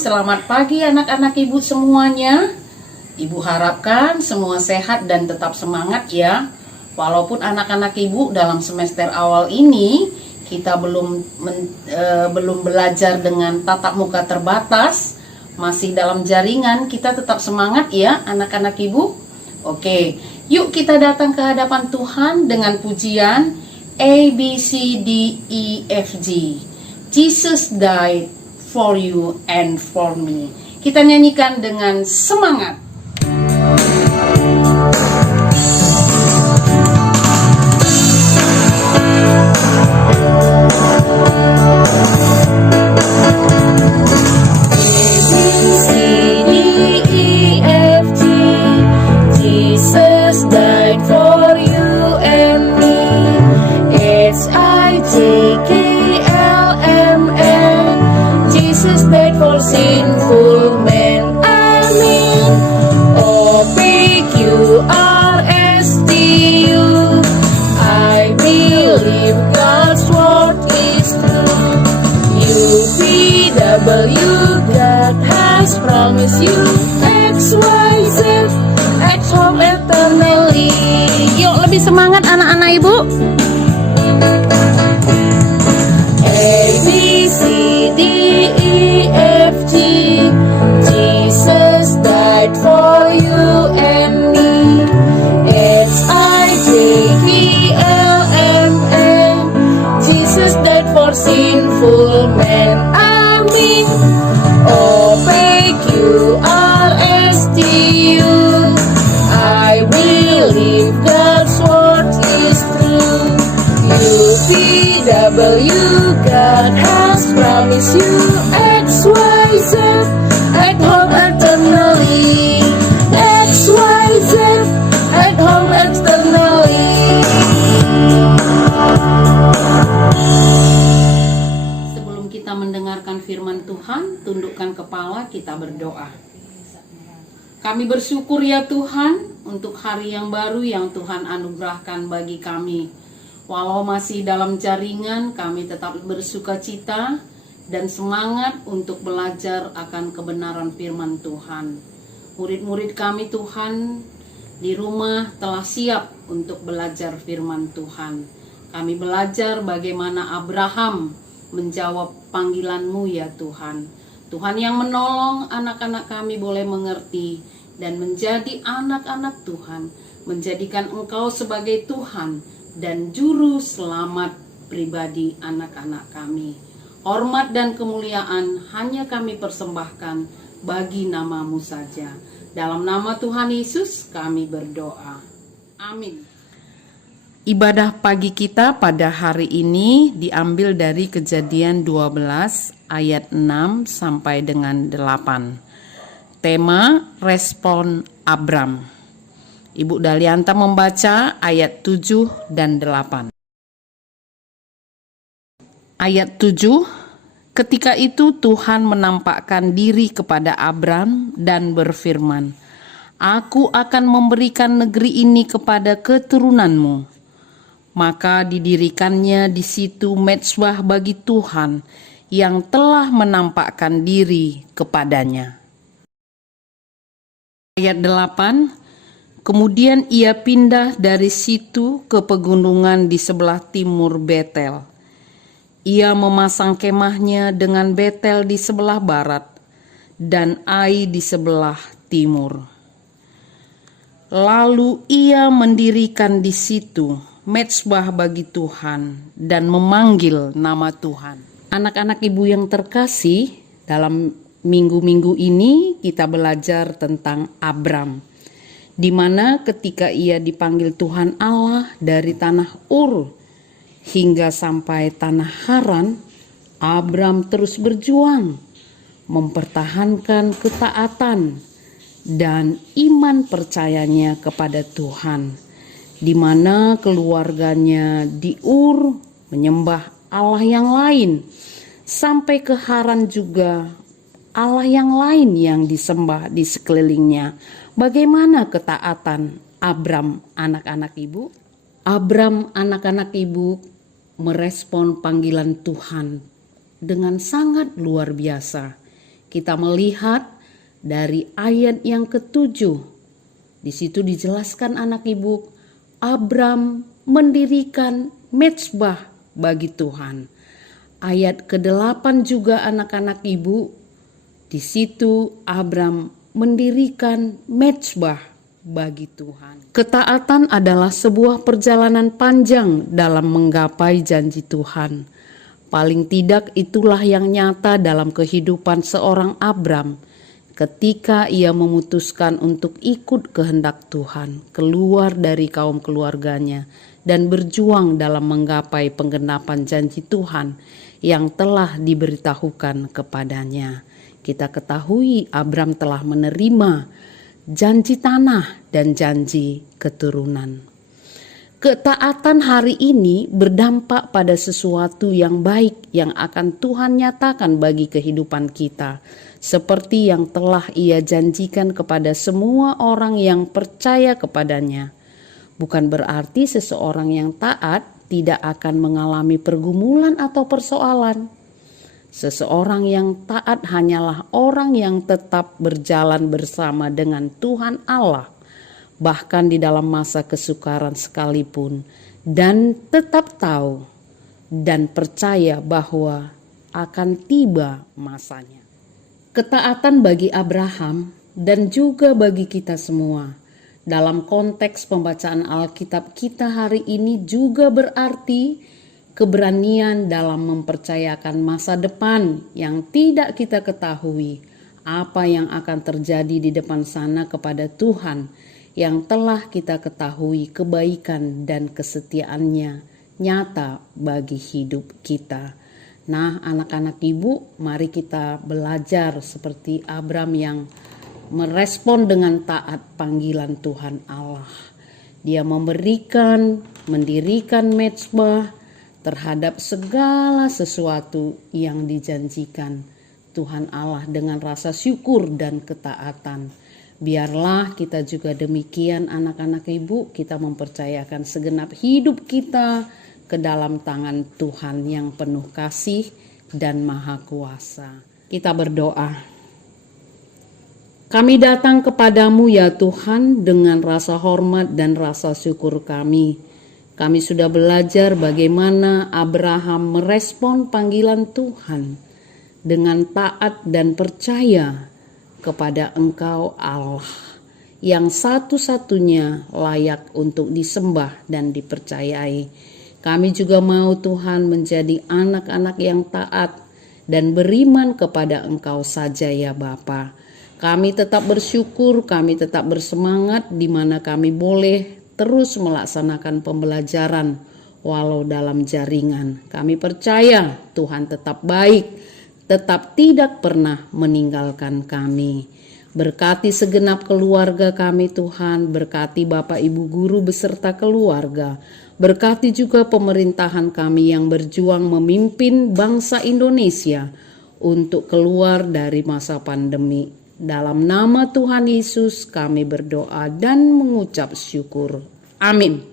Selamat pagi anak-anak ibu semuanya. Ibu harapkan semua sehat dan tetap semangat ya. Walaupun anak-anak ibu dalam semester awal ini kita belum belajar dengan tatap muka terbatas, masih dalam jaringan, kita tetap semangat ya anak-anak ibu. Oke, yuk kita datang ke hadapan Tuhan dengan pujian A, B, C, D, E, F, G. Jesus died for you and for me. Kita nyanyikan dengan semangat. Jesus died for you and me. It's I-T-K-L-M-N. Jesus died for sinful men. Amen. O-P-Q-R-S-T-U. I believe God's word is true. U-P-W, God has promised you. X-Y-Z, at home eternally. Yuk lebih semangat anak-anak ibu. For you and me, it's I-T-K-L-M-N. Jesus died for sinful men. Amen. O-P-Q-R-S-T-U. I believe God's word is true. U-P-W, God has promised you. X-Y-Z, at home eternally. X-Y-Z, at home eternally. Sebelum kita mendengarkan firman Tuhan, tundukkan kepala, kita berdoa. Kami bersyukur ya Tuhan untuk hari yang baru yang Tuhan anugerahkan bagi kami. Walau masih dalam jaringan, kami tetap bersukacita dan semangat untuk belajar akan kebenaran firman Tuhan. Murid-murid kami Tuhan di rumah telah siap untuk belajar firman Tuhan. Kami belajar bagaimana Abraham menjawab panggilan-Mu ya Tuhan. Tuhan yang menolong anak-anak kami boleh mengerti dan menjadi anak-anak Tuhan, menjadikan Engkau sebagai Tuhan dan Juru Selamat pribadi anak-anak kami. Hormat dan kemuliaan hanya kami persembahkan bagi nama-Mu saja. Dalam nama Tuhan Yesus kami berdoa. Amin. Ibadah pagi kita pada hari ini diambil dari Kejadian 12 ayat 6 sampai dengan 8. Tema respon Abram. Ibu Dalianta membaca ayat 7 dan 8. Ayat 7, ketika itu Tuhan menampakkan diri kepada Abram dan berfirman, Aku akan memberikan negeri ini kepada keturunanmu. Maka didirikannya di situ mezbah bagi Tuhan yang telah menampakkan diri kepadanya. Ayat 8, kemudian ia pindah dari situ ke pegunungan di sebelah timur Betel. Ia memasang kemahnya dengan Betel di sebelah barat dan Ai di sebelah timur. Lalu ia mendirikan di situ mezbah bagi Tuhan dan memanggil nama Tuhan. Anak-anak ibu yang terkasih, dalam minggu-minggu ini kita belajar tentang Abram, di mana ketika ia dipanggil Tuhan Allah dari tanah Ur hingga sampai tanah Haran, Abram terus berjuang, mempertahankan ketaatan dan iman percayanya kepada Tuhan, di mana keluarganya di Ur menyembah Allah yang lain, sampai ke Haran juga Allah yang lain yang disembah di sekelilingnya. Bagaimana ketaatan Abram anak-anak ibu? Abram anak-anak ibu merespon panggilan Tuhan dengan sangat luar biasa. Kita melihat dari ayat yang ke-7. Di situ dijelaskan anak ibu, Abram mendirikan mezbah bagi Tuhan. Ayat ke-8 juga anak-anak ibu, di situ Abram mendirikan mezbah bagi Tuhan. Ketaatan adalah sebuah perjalanan panjang dalam menggapai janji Tuhan. Paling tidak itulah yang nyata dalam kehidupan seorang Abram ketika ia memutuskan untuk ikut kehendak Tuhan, keluar dari kaum keluarganya dan berjuang dalam menggapai penggenapan janji Tuhan yang telah diberitahukan kepadanya. Kita ketahui Abram telah menerima janji tanah dan janji keturunan. Ketaatan hari ini berdampak pada sesuatu yang baik yang akan Tuhan nyatakan bagi kehidupan kita, seperti yang telah Ia janjikan kepada semua orang yang percaya kepadanya. Bukan berarti seseorang yang taat tidak akan mengalami pergumulan atau persoalan. Seseorang yang taat hanyalah orang yang tetap berjalan bersama dengan Tuhan Allah, bahkan di dalam masa kesukaran sekalipun, dan tetap tahu dan percaya bahwa akan tiba masanya. Ketaatan bagi Abraham dan juga bagi kita semua dalam konteks pembacaan Alkitab kita hari ini juga berarti keberanian dalam mempercayakan masa depan yang tidak kita ketahui apa yang akan terjadi di depan sana kepada Tuhan yang telah kita ketahui kebaikan dan kesetiaannya nyata bagi hidup kita. Nah, anak-anak ibu, mari kita belajar seperti Abram yang merespon dengan taat panggilan Tuhan Allah. Dia mendirikan mezbah terhadap segala sesuatu yang dijanjikan Tuhan Allah dengan rasa syukur dan ketaatan. Biarlah kita juga demikian anak-anak ibu, kita mempercayakan segenap hidup kita ke dalam tangan Tuhan yang penuh kasih dan maha kuasa. Kita berdoa. Kami datang kepadamu ya Tuhan dengan rasa hormat dan rasa syukur kami. Kami sudah belajar bagaimana Abraham merespon panggilan Tuhan dengan taat dan percaya kepada Engkau Allah yang satu-satunya layak untuk disembah dan dipercayai. Kami juga mau Tuhan menjadi anak-anak yang taat dan beriman kepada Engkau saja ya Bapa. Kami tetap bersyukur, kami tetap bersemangat di mana kami boleh terus melaksanakan pembelajaran walau dalam jaringan. Kami percaya Tuhan tetap baik, tetap tidak pernah meninggalkan kami. Berkati segenap keluarga kami Tuhan, berkati Bapak Ibu Guru beserta keluarga. Berkati juga pemerintahan kami yang berjuang memimpin bangsa Indonesia untuk keluar dari masa pandemi. Dalam nama Tuhan Yesus kami berdoa dan mengucap syukur. Amin.